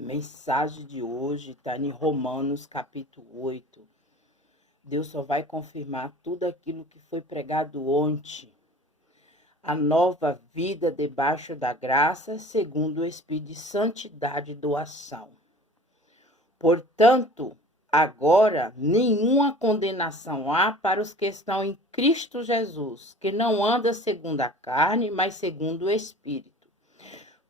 Mensagem de hoje está em Romanos capítulo 8. Deus só vai confirmar tudo aquilo que foi pregado ontem. A nova vida debaixo da graça, segundo o Espírito de santidade e doação. Portanto, agora nenhuma condenação há para os que estão em Cristo Jesus, que não anda segundo a carne, mas segundo o Espírito.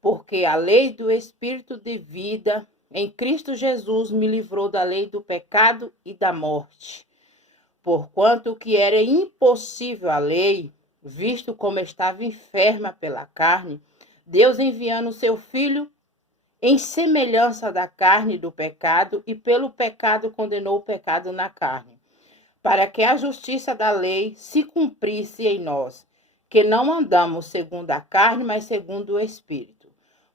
Porque a lei do Espírito de vida em Cristo Jesus me livrou da lei do pecado e da morte. Porquanto o que era impossível à lei, visto como estava enferma pela carne, Deus enviando o seu Filho em semelhança da carne do pecado, e pelo pecado condenou o pecado na carne, para que a justiça da lei se cumprisse em nós, que não andamos segundo a carne, mas segundo o Espírito.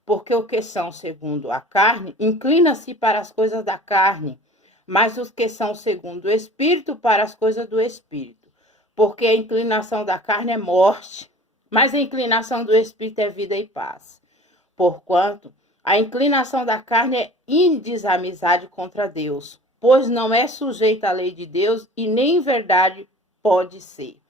Porque o que são segundo a carne, inclina-se para as coisas da carne, mas os que são segundo o Espírito, para as coisas do Espírito. Porque a inclinação da carne é morte, mas a inclinação do Espírito é vida e paz. Porquanto a inclinação da carne é desamizade contra Deus, pois não é sujeita à lei de Deus e nem em verdade pode ser.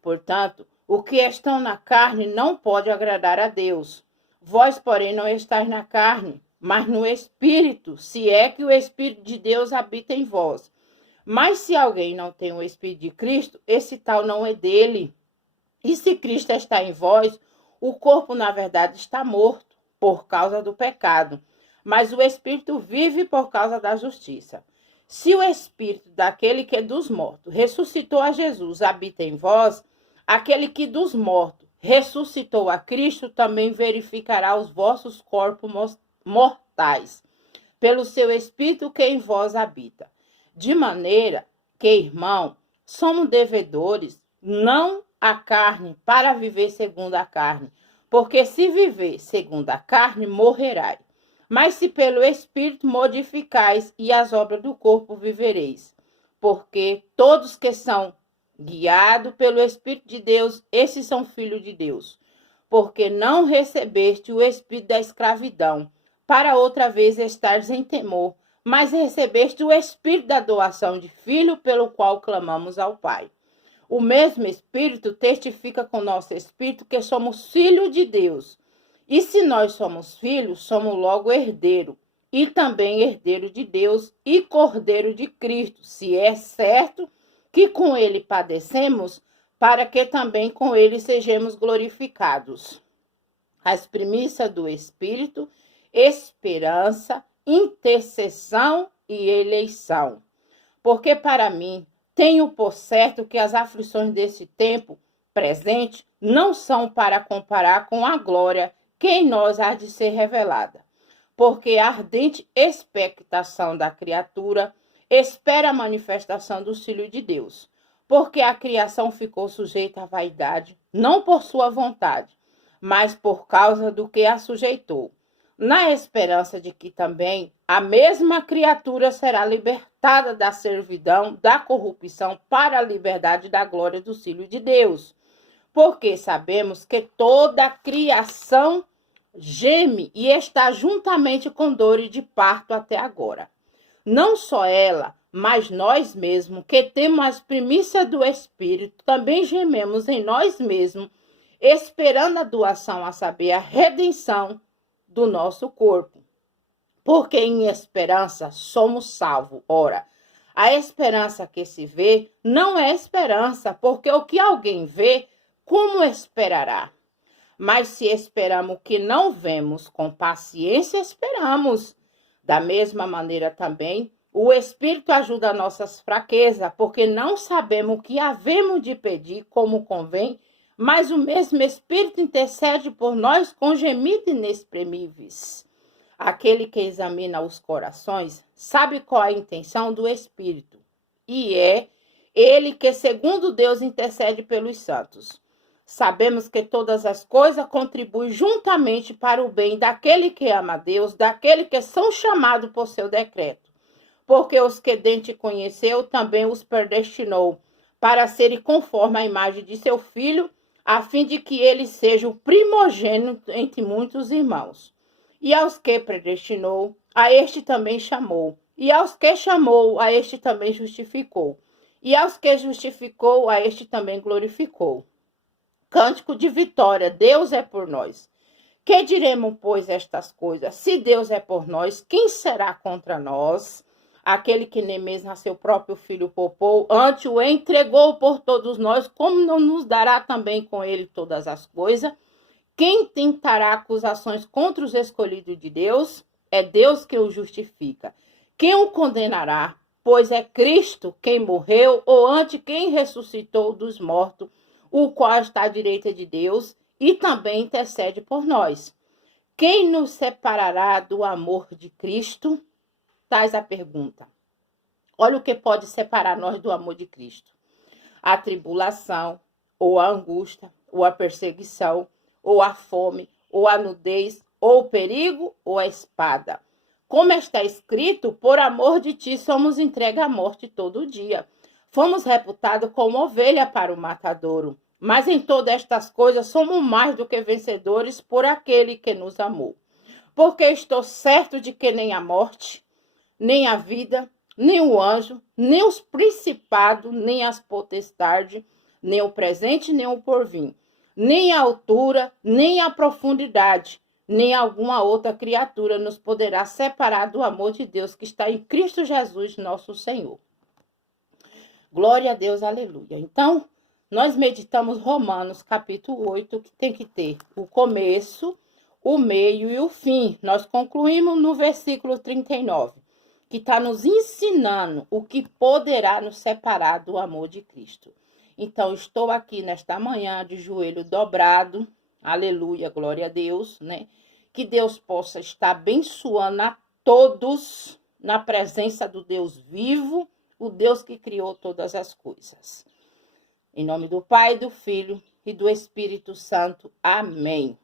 Portanto, o que estão na carne não pode agradar a Deus. Vós, porém, não estáis na carne, mas no Espírito, se é que o Espírito de Deus habita em vós. Mas se alguém não tem o Espírito de Cristo, esse tal não é dele. E se Cristo está em vós, o corpo, na verdade, está morto por causa do pecado, mas o Espírito vive por causa da justiça. Se o Espírito daquele que é dos mortos ressuscitou a Jesus habita em vós, aquele que dos mortos ressuscitou a Cristo também verificará os vossos corpos mortais, pelo seu Espírito que em vós habita. De maneira que, irmão, somos devedores, não à carne, para viver segundo a carne. Porque se viver segundo a carne, morrerai. Mas se pelo Espírito modificais, e as obras do corpo vivereis. Porque todos que são guiados pelo Espírito de Deus, esses são filhos de Deus. Porque não recebeste o espírito da escravidão, para outra vez estares em temor, mas recebeste o espírito da doação de filho, pelo qual clamamos ao Pai. O mesmo Espírito testifica com nosso Espírito que somos filhos de Deus. E se nós somos filhos, somos logo herdeiro, e também herdeiro de Deus e cordeiro de Cristo, se é certo que com ele padecemos, para que também com ele sejamos glorificados. As primícias do Espírito, esperança, intercessão e eleição. Porque para mim, tenho por certo que as aflições desse tempo presente não são para comparar com a glória que em nós há de ser revelada. Porque a ardente expectação da criatura espera a manifestação do Filho de Deus. Porque a criação ficou sujeita à vaidade, não por sua vontade, mas por causa do que a sujeitou, na esperança de que também a mesma criatura será libertada da servidão, da corrupção, para a liberdade da glória do Filho de Deus. Porque sabemos que toda a criação geme e está juntamente com dores de parto até agora. Não só ela, mas nós mesmos, que temos as primícias do Espírito, também gememos em nós mesmos, esperando a doação, a saber, a redenção do nosso corpo. Porque em esperança somos salvos. Ora, a esperança que se vê não é esperança, porque o que alguém vê, como esperará? Mas se esperamos o que não vemos, com paciência esperamos. Da mesma maneira também, o Espírito ajuda nossas fraquezas, porque não sabemos o que havemos de pedir como convém, mas o mesmo Espírito intercede por nós com gemidos inexprimíveis. Aquele que examina os corações sabe qual a intenção do Espírito, e é ele que, segundo Deus, intercede pelos santos. Sabemos que todas as coisas contribuem juntamente para o bem daquele que ama a Deus, daquele que são chamados por seu decreto. Porque os que dente conheceu, também os predestinou, para serem conforme a imagem de seu Filho, a fim de que ele seja o primogênito entre muitos irmãos. E aos que predestinou, a este também chamou. E aos que chamou, a este também justificou. E aos que justificou, a este também glorificou. Cântico de vitória, Deus é por nós. Que diremos, pois, estas coisas? Se Deus é por nós, quem será contra nós? Aquele que nem mesmo a seu próprio filho poupou, antes o entregou por todos nós, como não nos dará também com ele todas as coisas? Quem tentará acusações contra os escolhidos de Deus? É Deus que o justifica. Quem o condenará? Pois é Cristo quem morreu, ou antes quem ressuscitou dos mortos, o qual está à direita de Deus e também intercede por nós. Quem nos separará do amor de Cristo? Tais a pergunta. Olha o que pode separar nós do amor de Cristo. A tribulação, ou a angústia, ou a perseguição, ou a fome, ou a nudez, ou o perigo, ou a espada. Como está escrito, por amor de ti somos entregues à morte todo dia. Fomos reputados como ovelha para o matadouro. Mas em todas estas coisas somos mais do que vencedores por aquele que nos amou. Porque estou certo de que nem a morte, nem a vida, nem o anjo, nem os principados, nem as potestades, nem o presente, nem o porvir, nem a altura, nem a profundidade, nem alguma outra criatura nos poderá separar do amor de Deus que está em Cristo Jesus, nosso Senhor. Glória a Deus, aleluia. Então, nós meditamos Romanos, capítulo 8, que tem que ter o começo, o meio e o fim. Nós concluímos no versículo 39, que está nos ensinando o que poderá nos separar do amor de Cristo. Então, estou aqui nesta manhã de joelho dobrado, aleluia, glória a Deus, né? Que Deus possa estar abençoando a todos na presença do Deus vivo, o Deus que criou todas as coisas. Em nome do Pai, do Filho e do Espírito Santo. Amém.